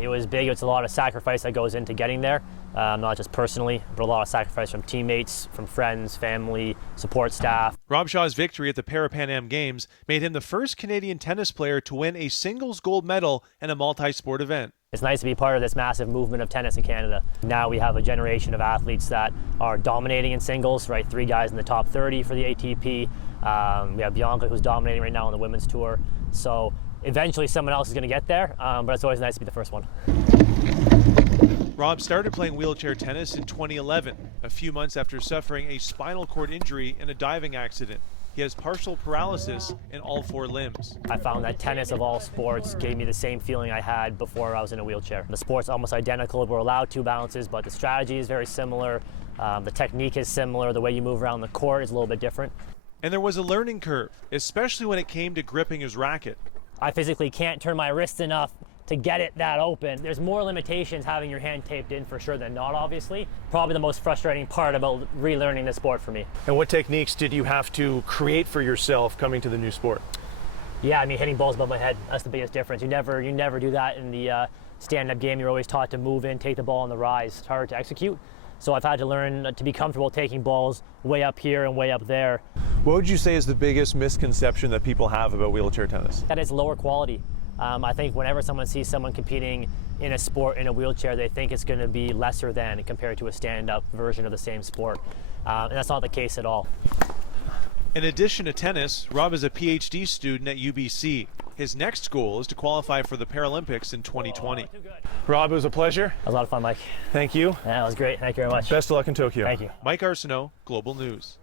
It was big. It's a lot of sacrifice that goes into getting there, not just personally, but a lot of sacrifice from teammates, from friends, family, support staff. Rob Shaw's victory at the Parapam Games made him the first Canadian tennis player to win a singles gold medal in a multi-sport event. It's nice to be part of this massive movement of tennis in Canada. Now we have a generation of athletes that are dominating in singles, right? 3 guys in the top 30 for the ATP. We have Bianca, who's dominating right now on the women's tour. So eventually someone else is going to get there, but it's always nice to be the first one. Rob started playing wheelchair tennis in 2011, a few months after suffering a spinal cord injury in a diving accident. He has partial paralysis in all 4 limbs. I found that tennis of all sports gave me the same feeling I had before I was in a wheelchair. The sport's almost identical. We're allowed 2 bounces, but the strategy is very similar. The technique is similar. The way you move around the court is a little bit different. And there was a learning curve, especially when it came to gripping his racket. I physically can't turn my wrist enough to get it that open. There's more limitations having your hand taped in for sure than not, obviously. Probably the most frustrating part about relearning the sport for me. And what techniques did you have to create for yourself coming to the new sport? Yeah, I mean, hitting balls above my head, that's the biggest difference. You never do that in the stand-up game. You're always taught to move in, take the ball on the rise. It's hard to execute. So I've had to learn to be comfortable taking balls way up here and way up there. What would you say is the biggest misconception that people have about wheelchair tennis? That it's lower quality. I think whenever someone sees someone competing in a sport in a wheelchair, they think it's going to be lesser than compared to a stand-up version of the same sport. And that's not the case at all. In addition to tennis, Rob is a PhD student at UBC. His next goal is to qualify for the Paralympics in 2020. Rob, it was a pleasure. That was a lot of fun, Mike. Thank you. Yeah, that was great. Thank you very much. Best of luck in Tokyo. Thank you. Mike Arsenault, Global News.